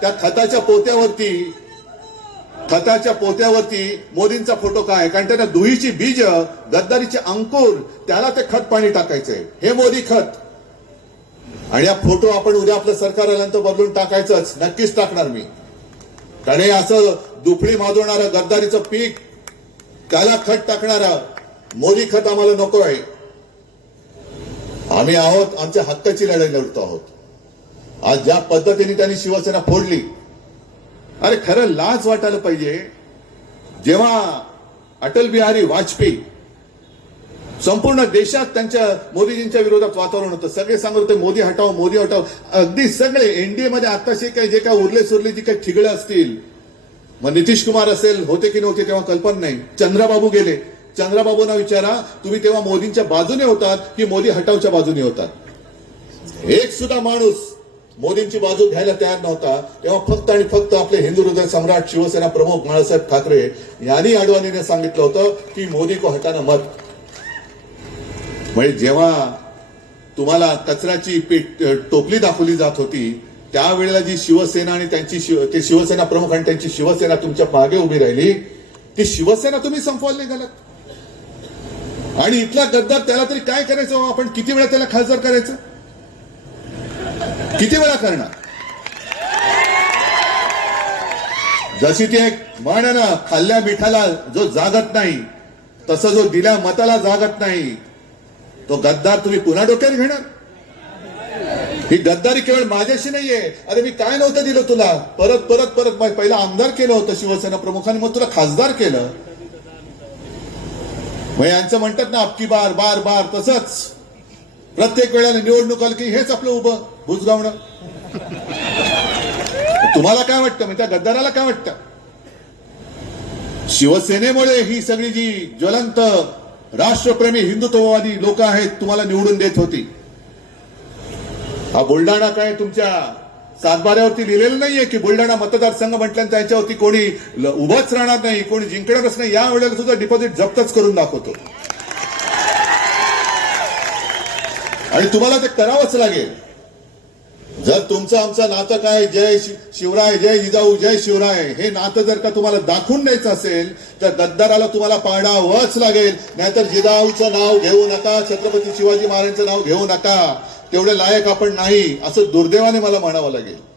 त्या खताच्या पोत्यावरती खताच्या पोत्यावरती मोदींचा फोटो काय? कारण त्यांना दुहीची बीज गद्दारीचे अंकुर त्याला ते खत पाणी टाकायचंय. हे मोदी खत. आणि हा फोटो आपण उद्या आपलं सरकार आल्यानंतर बदलून टाकायचंच. नक्कीच टाकणार मी. कारण हे असं दुफळी माजवणारं गद्दारीचं पीक त्याला खत टाकणारा मोदी खत आम्हाला नको आहे आम्ही आहोत आमच्या हक्काची लढाई लढतो आहोत. आज ज्या पद्धतीने त्यांनी शिवसेना फोडली अरे खरं लाज वाटायला पाहिजे. जेव्हा अटल बिहारी वाजपेयी संपूर्ण देशात त्यांच्या मोदीजींच्या विरोधात वातावरण होतं सगळे सांगत होते मोदी हटाव मोदी हटाव अगदी सगळे एनडीए मध्ये आताशे काही जे काय उरले सुरले जी काही ठिगळे असतील मग नितीश कुमार असेल होते की नव्हते तेव्हा कल्पना नाही. चंद्राबाबू गेले. चंद्राबाबूंना विचारा तुम्ही तेव्हा मोदींच्या बाजूने होतात की मोदी हटावच्या बाजूने होतात. एक सुद्धा माणूस मोदींची बाजू घ्यायला तयार नव्हता तेव्हा फक्त आणि फक्त आपले हिंदू हृदय सम्राट शिवसेना प्रमुख बाळासाहेब ठाकरे यांनी अडवाणीने सांगितलं होतं की मोदी को हटाना मत. म्हणजे जेव्हा तुम्हाला कचऱ्याची टोपली दाखवली जात होती त्यावेळेला जी शिवसेना आणि त्यांची शिव ते शिवसेना प्रमुख आणि त्यांची शिवसेना तुमच्या मागे उभी राहिली ती शिवसेना तुम्ही संपवायला निघालात. आणि इथला गद्दार त्याला तरी काय करायचं? आपण किती वेळा त्याला खासदार करायचं? किती वेळा करणार? जशी ती एक म्हण ना खाल्ल्या मिठाला जो जागत नाही तसं जो दिल्या मताला जागत नाही तो गद्दार तुम्ही पुन्हा डोक्यात घेणार? ही गद्दारी केवळ माझ्याशी नाहीये. अरे मी काय नव्हतं दिलं तुला? परत परत परत पहिला आमदार केलं होतं शिवसेना प्रमुखाने मग तुला खासदार केलं. मग यांचं म्हणतात ना अबकी बार बार बार तसंच. प्रत्येक वेळेला निवडणूक आली की हेच आपलं उभं भुजगावणं. तुम्हाला काय वाटतं? म्हणजे त्या गद्दाराला काय वाटतं? शिवसेनेमुळे ही सगळी जी ज्वलंत राष्ट्रप्रेमी हिंदुत्ववादी लोक आहेत तुम्हाला निवडून देत होती. हा बुलढाणा काय तुमच्या सातबाऱ्यावरती लिहिलेलं नाहीये की बुलढाणा मतदारसंघ म्हटल्यानंतर त्याच्यावरती कोणी ल- उभंच राहणार नाही कोणी जिंकणारच नाही. या वेळेला सुद्धा डिपॉझिट जप्तच करून दाखवतो. आणि तुम्हाला ते करावंच लागेल. जर तुमचं आमचं नातं काय जय शिवराय जय जिजाऊ जय शिवराय हे नातं जर का तुम्हाला दाखवून द्यायचं असेल तर गद्दाराला तुम्हाला पाडावंच लागेल. नाहीतर जिजाऊचं नाव घेऊ नका छत्रपती शिवाजी महाराजांचं नाव घेऊ नका. तेवढे लायक आपण नाही असं दुर्दैवाने मला म्हणावं लागेल.